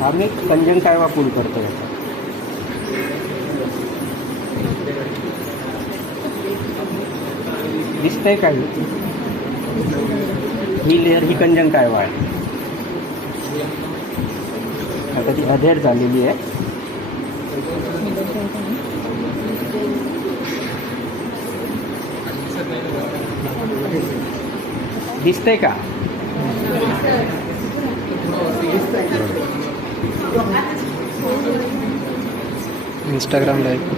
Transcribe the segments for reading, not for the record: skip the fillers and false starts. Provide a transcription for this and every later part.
हा मी कंजंक्टिव्हा पुल करतो याचा. दिसतंय काही ही लेअर ही कंजंक्टिव्हा आहे. आता ती अधेड झालेली आहे. दिसतंय का? Instagram live.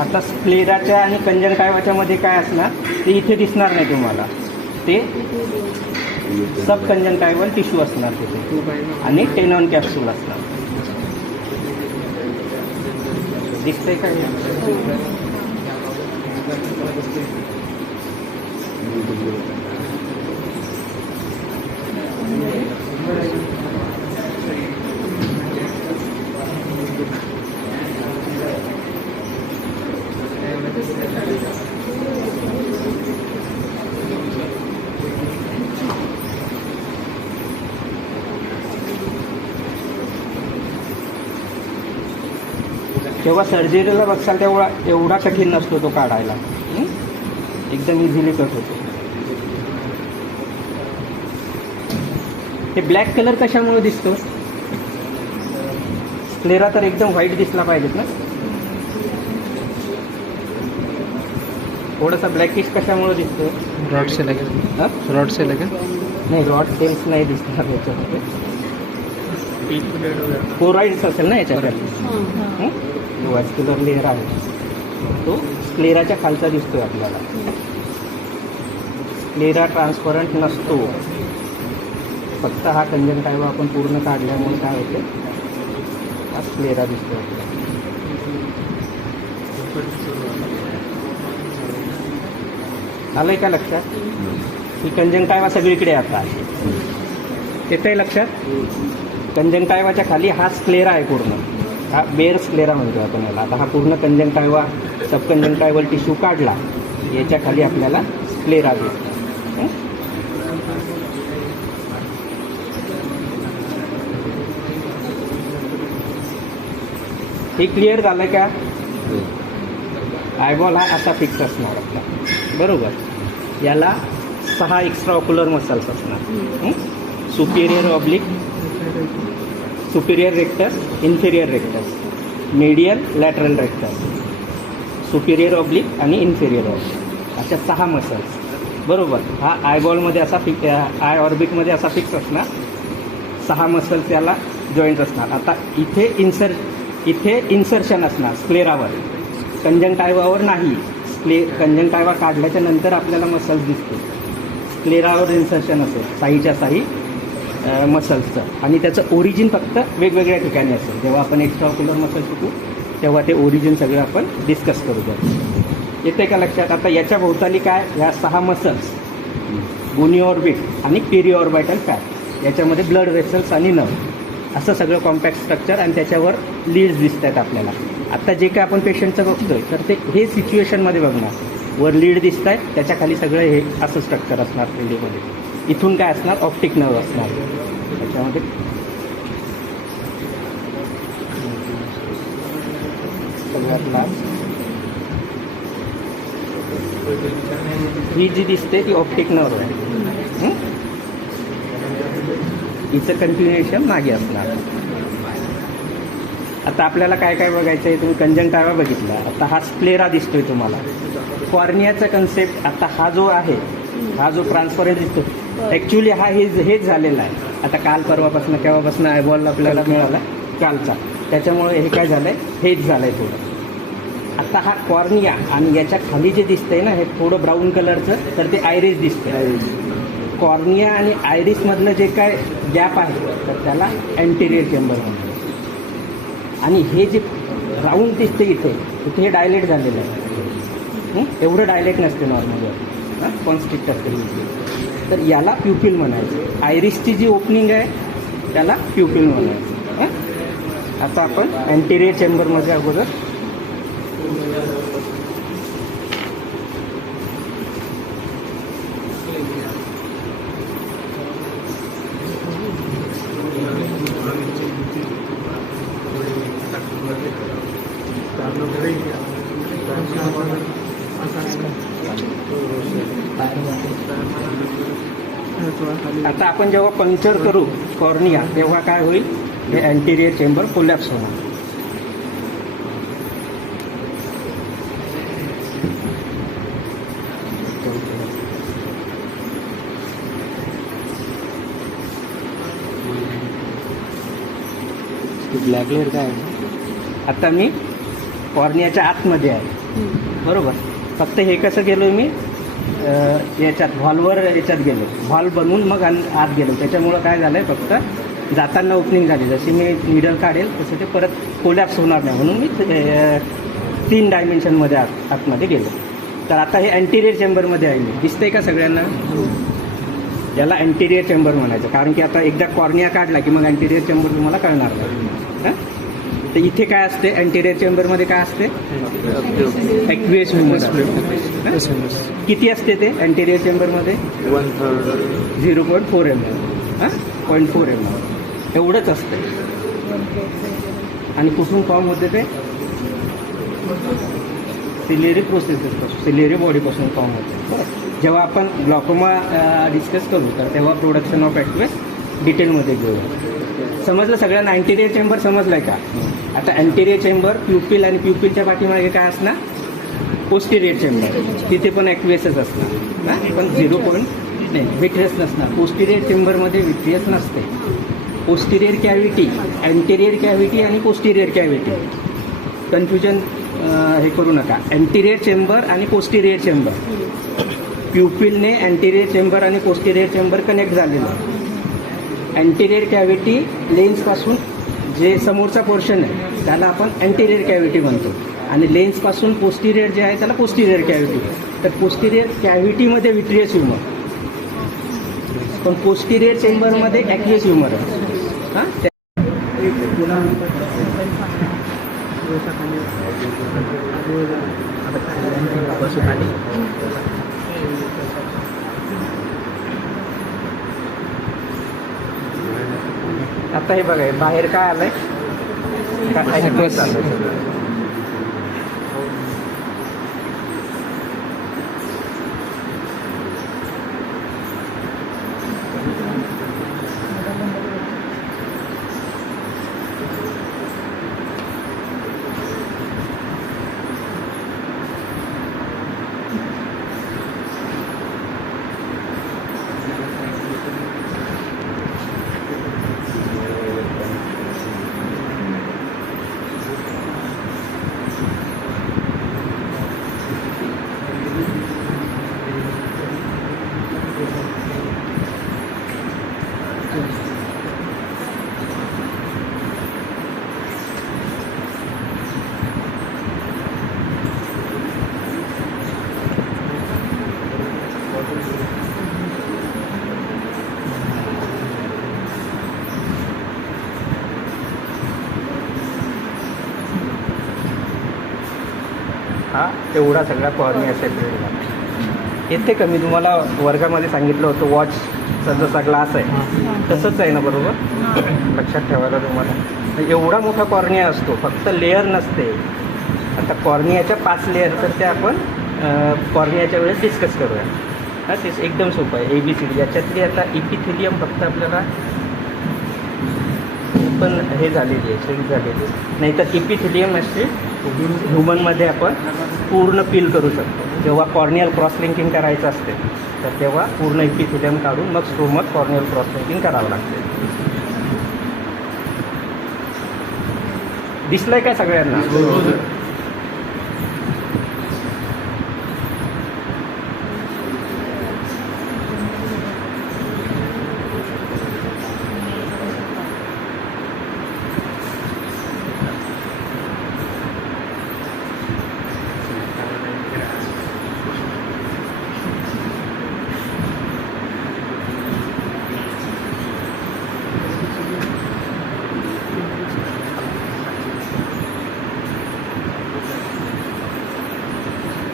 आता स्क्लेराच्या आणि कंजंक्टिव्हाच्या मध्ये काय असणार ते इथे दिसणार नाही तुम्हाला. ते सब कंजंक्टिव्हल टिश्यू असणार तिथे आणि टेनॉन कॅप्सूल असणार. दिसतंय का? जेव्हा सर्जरीला बघसाल तेव्हा एवढा कठीण नसतो तो काढायला. एकदम इझिली कट होतो. हे ब्लॅक कलर कशामुळे दिसतो? स्क्लेरा तर एकदम व्हाईट दिसला पाहिजेत ना. थोडासा ब्लॅकिश कशामुळे दिसतो? रॉड से लगे. रॉड से लगे नाही, रॉड सेल्स नाही दिसणार याच्यामध्ये. कोराइड्स असेल ना याच्याकडे. व्हॅस्क्युलर लेअर आहे तो स्क्लेराच्या खालचा दिसतोय आपल्याला. स्क्लेरा ट्रान्सपरंट नसतो. फक्त हा कंजंक्टिव्हा आपण पूर्ण काढल्यामुळे काय होते, हा स्क्लेरा दिसतो आपल्याला. आलंय का लक्षात? ही कंजंक्टिव्हा सगळीकडे आता येतंय लक्षात. कंजंक्टिव्हाच्या खाली हा स्क्लेरा आहे पूर्ण. हा बेअर स्क्लेरा म्हणतो आपण याला. आता हा पूर्ण कंजंक्टिव्हा सब कंजंक्टिव्हल टिश्यू काढला, याच्या खाली आपल्याला स्क्लेरा दिसतो. हे क्लिअर झालं का? आयबॉल हा असा फिक्स असणार आपला, बरोबर. याला 6 एक्स्ट्रा ऑक्युलर मसल्स असणार. Superior oblique, Superior rectus, inferior rectus, medial, lateral rectus, Superior oblique आणि इन्फेरियर ऑब्लिक, अशा 6 मसल्स, बरोबर. हा आयबॉलमध्ये असा आय ऑर्बिटमध्ये असा फिक्स असणार. 6 मसल्स याला जॉईंट असणार. आता इथे इन्सर्शन असणार स्क्लेरावर, कंजंक्टिव्हावर नाही. कंजंक्टिव्हा काढल्याच्या नंतर आपल्याला मसल्स दिसते. स्क्लेरावर इन्सर्शन असेल साईच्या साई मसल्सचं, आणि त्याचं ओरिजिन फक्त वेगवेगळ्या ठिकाणी असेल. जेव्हा आपण एक्स्ट्रा ऑक्युलर मसल शिकू तेव्हा ते ओरिजिन सगळं आपण डिस्कस करू द्या. येते का लक्षात? आता याच्या भोवताली काय, ह्या 6 मसल्स, गुनी ऑर्बिट आणि पेरी ऑर्बिटल फॅट, याच्यामध्ये ब्लड वेसल्स आणि नर्व, असं सगळं कॉम्पॅक्ट स्ट्रक्चर, आणि त्याच्यावर लीड्स दिसत आहेत आपल्याला. आता जे काय आपण पेशंटचं बघतोय तर ते हे सिच्युएशनमध्ये बघणार. वर लीड दिसत आहेत, त्याच्या खाली सगळं हे असं स्ट्रक्चर असणार 3D मध्ये. इथून काय असणार, ऑप्टिक नर्व असणार त्याच्यामध्ये. सगळ्यात लास्ट ही जी दिसते ती ऑप्टिक नर्व आहे. हिचं कंटिन्युएशन मागे असणार. आता आपल्याला काय काय बघायचं आहे, तुम्ही कंजंक्टिव्हा बघितला, आता हा स्क्लेरा दिसतोय तुम्हाला. कॉर्नियाचा कन्सेप्ट, आता हा जो आहे, हा जो ट्रान्सपरंट दिसतो, ॲक्च्युली हा हेच झालेला आहे. आता काल परवापासून केव्हापासून आयबॉल आपल्याला मिळाला, कालचा, त्याच्यामुळे हे काय झालं आहे, हेच झालं आहे थोडं. आता हा कॉर्निया आणि याच्या खाली जे दिसतंय ना, हे थोडं ब्राऊन कलरचं, तर ते आयरिस दिसतंय. कॉर्निया आणि आयरिसमधलं जे काय गॅप आहे तर त्याला अँटेरियर चेंबर म्हणतात. आणि हे जे राऊंड दिसते इथे हे डायलेट झालेलं आहे. एवढं डायलेट नसते नॉर्मलवर, कॉन्स्ट्रिक्टर तरी. तर याला प्युपिल म्हणायचं. आयरिसची जी ओपनिंग आहे त्याला प्युपिल म्हणायचं. आता आपण अँटेरियर चेंबरमध्ये अगोदर आता आपण जेव्हा पंक्चर करू कॉर्निया तेव्हा काय होईल, हे अँटिरियर चेंबर कोलॅप्स होणार. ब्लॅक लेअर काय आहे? आता मी कॉर्नियाच्या आतमध्ये आहे, बरोबर. फक्त हे कसं गेलो मी याच्यात व्हॉल्वर याच्यात गेलो, व्हॉल्व बनवून मग आत गेलो. त्याच्यामुळं काय झालं आहे, फक्त जाताना ओपनिंग झाली. जशी मी निडल काढेल तसं ते परत कोलॅप्स होणार नाही, म्हणून मी 3 डायमेन्शनमध्ये आतमध्ये गेलो. तर आता हे अँटिरियर चेंबरमध्ये आहे. मी दिसतंय का सगळ्यांना? याला अँटिरियर चेंबर म्हणायचं, कारण की आता एकदा कॉर्निया काढला की मग अँटिरियर चेंबर तुम्हाला कळणार नाही. हां, तर इथे काय असते अँटिरियर चेंबरमध्ये, काय असते? Aqueous humour. किती असते ते अँटिरियर चेंबरमध्ये? 0.4 mm. 0.4 mm एवढंच असते. आणि कुठून फॉर्म होते ते? सिलिअरी प्रोसेसेसपासून, सिलिअरी बॉडीपासून फॉर्म होते. जेव्हा आपण ग्लॉकोमा डिस्कस करू तर तेव्हा प्रोडक्शन ऑफ ॲक्वियस डिटेलमध्ये घेऊ. समजलं सगळ्यांना? अँटिरियर चेंबर समजलं आहे का? आता अँटिरियर चेंबर प्युपिल आणि प्युपिलच्या पाठीमागे काय असणार? Posterior chamber. तिथे पण ॲक्वियसच असणार ना, पण 0. नाही, विट्रियस नसणार. पोस्टिरियर चेंबरमध्ये विट्रियस नसते. पोस्टिरियर कॅव्हिटी, अँटिरियर कॅव्हिटी आणि पोस्टिरियर कॅव्हिटी, कन्फ्युजन हे करू नका. अँटिरियर चेंबर आणि पोस्टिरियर चेंबर, प्युपिलने अँटिरियर चेंबर आणि पोस्टिरियर चेंबर कनेक्ट झालेलं आहे. अँटिरियर कॅव्हिटी लेन्सपासून जे समोरचा पोर्शन आहे त्याला आपण अँटिरियर कॅव्हिटी म्हणतो, आणि लेन्सपासून पोस्टिरियर जे आहे त्याला पोस्टिरियर कॅव्हिटी. तर पोस्टिरियर कॅव्हिटीमध्ये विट्रियस ह्युमर, पण पोस्टिरियर चेंबरमध्ये ॲक्वियस ह्युमर आहे. हां, आता हे बघा, बाहेर काय आलंय? ॲक्वियस आलं. हा तेवढा सगळा कॉर्निया सेपरेट झाला. येते का? मी तुम्हाला वर्गामध्ये सांगितलं होतं वॉचचा जसा ग्लास आहे तसंच आहे ना, बरोबर? लक्षात ठेवायला तुम्हाला एवढा मोठा कॉर्निया असतो, फक्त लेअर नसते. आता कॉर्नियाच्या 5 लेअर, तर ते आपण कॉर्नियाच्या वेळेस डिस्कस करूया. हां, ते एकदम सोपं आहे. ABCD. याच्यातली आता इपिथिलियम फक्त आपल्याला पण हे झालेली आहे, चेंज झालेली आहे. नाहीतर इपिथिलियम असे ह्युमनमध्ये आपण पूर्ण पील करू शकतो. जेव्हा कॉर्नियल क्रॉस लिंकिंग करायचं असते तर तेव्हा पूर्ण इपिथिलियम काढून मग स्टोमक कॉर्नियल क्रॉस लिंकिंग करावं लागते. दिसलंय काय सगळ्यांना?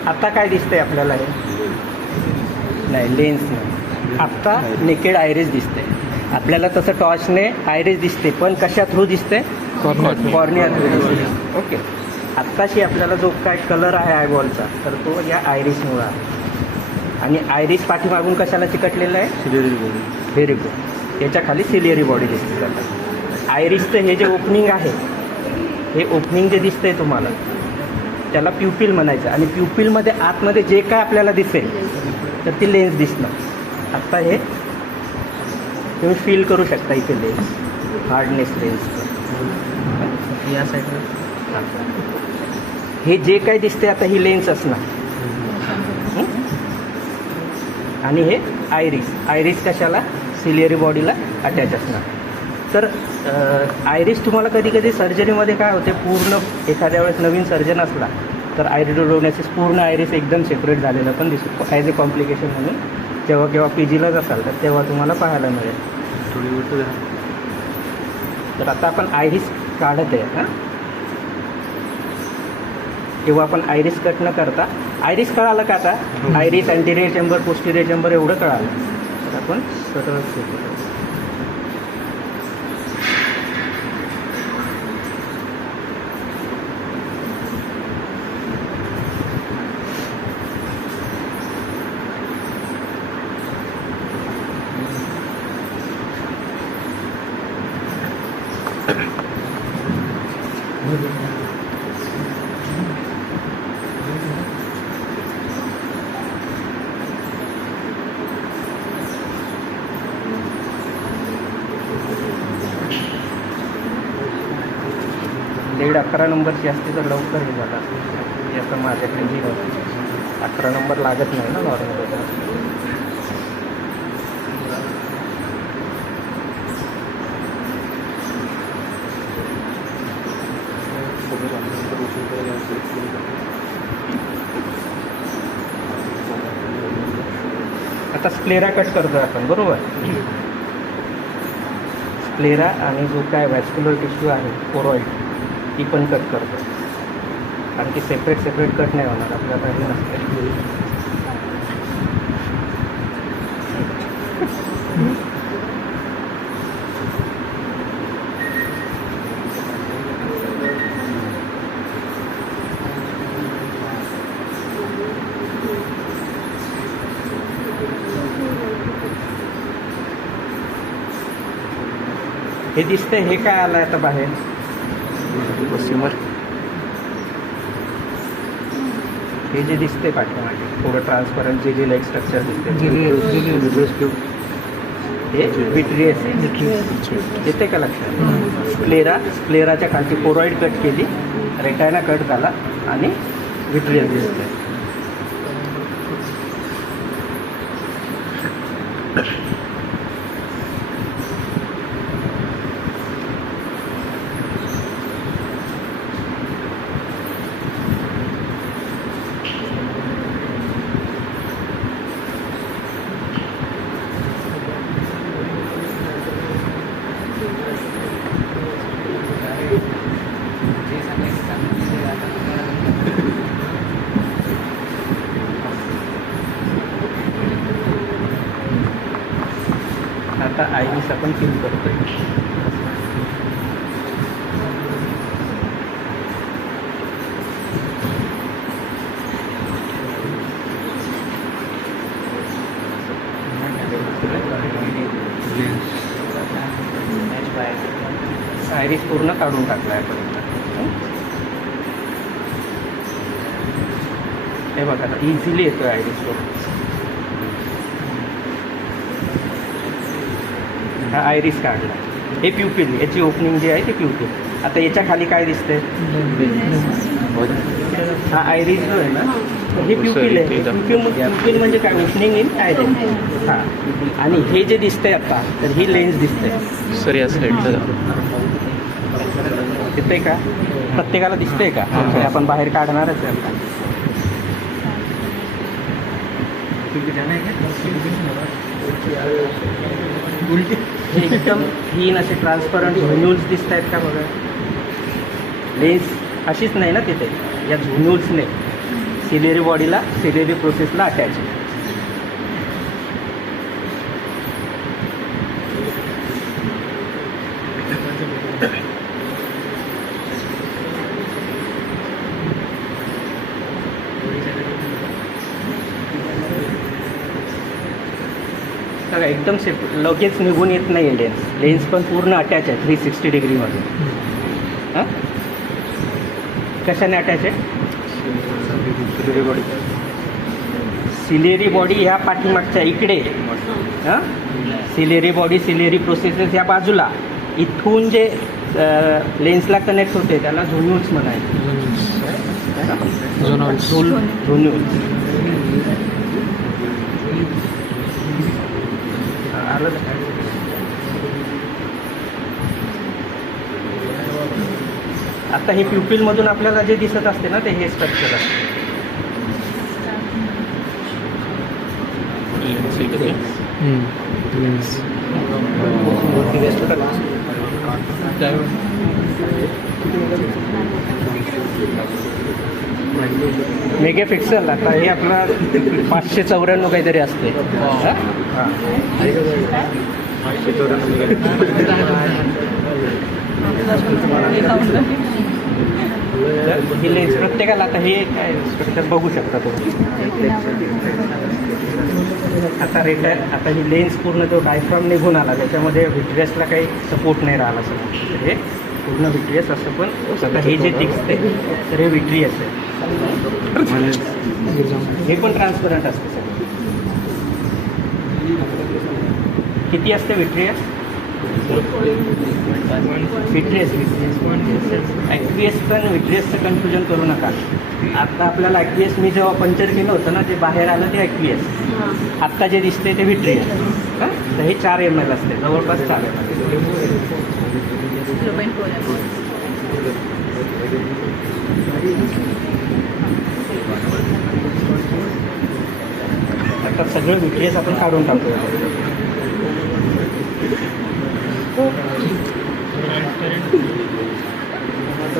आता काय दिसतंय आपल्याला? हे नाही, लेन्स नाही. आत्ता नेकेड आयरिस दिसते आपल्याला. तसं टॉर्चने आयरिस दिसते, पण कशा थ्रू दिसते? कॉर्निया थ्रू दिसते. ओके. आत्ताशी आपल्याला जो काय कलर आहे आयबॉलचा तर तो या आयरिसमुळं आहे. आणि आयरिस पाठीमागून कशाला चिकटलेलं आहे? Very good. याच्या खाली सिलियरी बॉडी दिसते जातात. आयरिसचं हे जे ओपनिंग आहे, हे ओपनिंग जे दिसतंय तुम्हाला त्याला प्युपिल म्हणायचं. आणि प्युपिलमध्ये आतमध्ये जे काय आपल्याला दिसेल तर ती लेन्स दिसणं. आत्ता हे तुम्ही फील करू शकता इथे लेन्स, हार्डनेस लेन्स. या साईडला हे जे काय दिसते आता ही लेन्स असणार. आणि हे आयरिस कशाला? सिलियरी बॉडीला अटॅच असणार. तर आयरिस तुम्हाला कधी कधी सर्जरीमध्ये काय होते, पूर्ण एखाद्या वेळेस नवीन सर्जन असला तर आयरिडोडोनेसिस पूर्ण आयरिस एकदम सेपरेट झालेलं पण दिसतो ॲज ए कॉम्प्लिकेशन म्हणून. जेव्हा केव्हा PGलाच असाल तर तेव्हा तुम्हाला पाहायला मिळेल. थोडी गोष्ट तर आता आपण आयरिस काढत आहे हां. किंवा आपण आयरिस कट न करता, आयरिस कळालं का आता? आयरिस, अँटिरियर चेंबर, पोस्टिरियर चेंबर एवढं कळालं. तर आपण सरळ सुरू करू. लेड 11 नंबरची असते तर लवकर हे झालं असतं. हे आता माझ्याकडे जी 11 नंबर लागत नाही ना नॉर्मल. आता स्क्लेरा कट करतो आपण, बरोबर? स्क्लेरा आणि जो काय व्हॅस्क्युलर टिश्यू आहे कोरॉइड ती पण कट करतो. कारण की सेपरेट कट नाही होणार आपल्याला, हे नसते. हे दिसतंय, हे काय आलं आता बाहेर? सिमर. हे जे दिसतंय पाठीमागे थोडं ट्रान्सपरंट जे लेग स्ट्रक्चर दिसते हे विट्रियस येते का लक्षात? स्क्लेराच्या खालची कोरॉइड कट केली, रेटायना कट झाला आणि विट्रियस दिसते. आता आयरिस आपण फिल करतोय. आयरिस पूर्ण काढून टाकलाय आपण. हे बघा आता इझिली येतोय आयरिस वर. हा आयरिस काढला. हे प्युपिल, याची ओपनिंग जी आहे ती प्युपिल. आता याच्या खाली काय दिसतंय? हा आयरिस जो आहे ना हे प्युपिल आहे. प्युपिल म्हणजे काय? Opening in iris. हां. आणि हे जे दिसतंय आता तर ही लेन्स दिसते. सर या साईडला दिसतंय का? प्रत्येकाला दिसतंय का? हे आपण बाहेर काढणारच आहे आता. हे एकदम हीन असे ट्रान्सपरंट झोन्यूल्स दिसत आहेत का बघा? लेन्स अशीच नाही ना तिथे, या झोन्यूल्सने सिलियरी बॉडीला, सिलियरी प्रोसेसला अटॅच. बघा एकदम सेफ, लगेच निघून येत नाही लेन्स. लेन्स पण पूर्ण अटॅच आहे 360 डिग्रीमध्ये. हां, कशाने अटॅच आहे? सिलेरी बॉडी ह्या पाठीमागच्या इकडे. हां, सिलेरी बॉडी, सिलेरी प्रोसेसेस ह्या बाजूला. इथून जे लेन्सला कनेक्ट होते त्याला झोन्यूल्स म्हणायचे. झोन्यूल्स. आता हे प्युपिलमधून आपल्याला जे दिसत असते ना ते हे स्ट्रक्चर असते. मेगापिक्सल. आता हे आपला 594 काहीतरी असते. ही लेन्स प्रत्येकाला आता हे काय स्ट्रक्चर बघू शकता तुम्ही. आता आता ही लेन्स पूर्ण जो डायफ्राम निघून आला त्याच्यामध्ये व्हिट्रियसला काही सपोर्ट नाही राहिला सर. हे पूर्ण व्हिट्रियस असं, पण आता हे जे दिसते तर हे व्हिट्रियस आहे. हे पण ट्रान्सपरंट असते सर. किती असते व्हिट्रियस? व्हिट्रियस ॲक्वियस पण व्हिट्रियसचं कन्फ्युजन करू नका. आता आपल्याला ॲक्वियस मी जेव्हा पंक्चर केलं होतं ना, जे बाहेर आलं ते ॲक्वियस. आत्ता जे दिसते ते व्हिट्रियस. हां, तर हे 4 ml असते, जवळपास 4 ml. आता सगळं व्हिट्रियस आपण काढून टाकूया.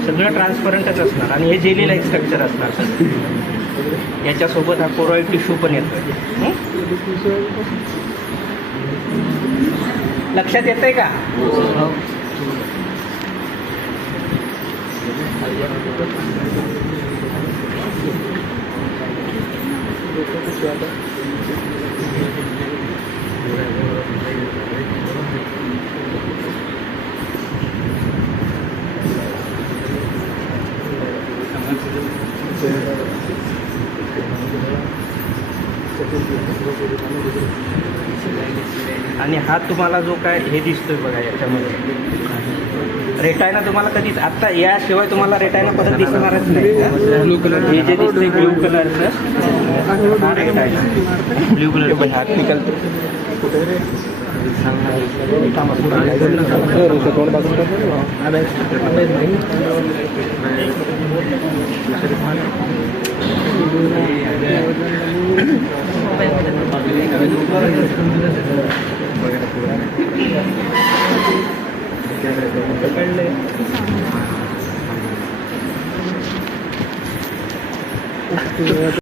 सगळं ट्रान्सपरंटच असणार आणि हे जेली लाईक स्ट्रक्चर असणार सर. याच्यासोबत हा कोरॉइड टिश्यू पण येतो. लक्षात येतंय का? आणि हा तुम्हाला जो काय हे दिसतोय बघा याच्यामध्ये रेटायना, तुम्हाला कधीच आत्ता याशिवाय तुम्हाला रेटायना परत दिसणारच नाही. ब्लू कलर हे जे दिसते ब्ल्यू कलरचं हा रेटायना. ब्ल्यू कलर हात निकलतो.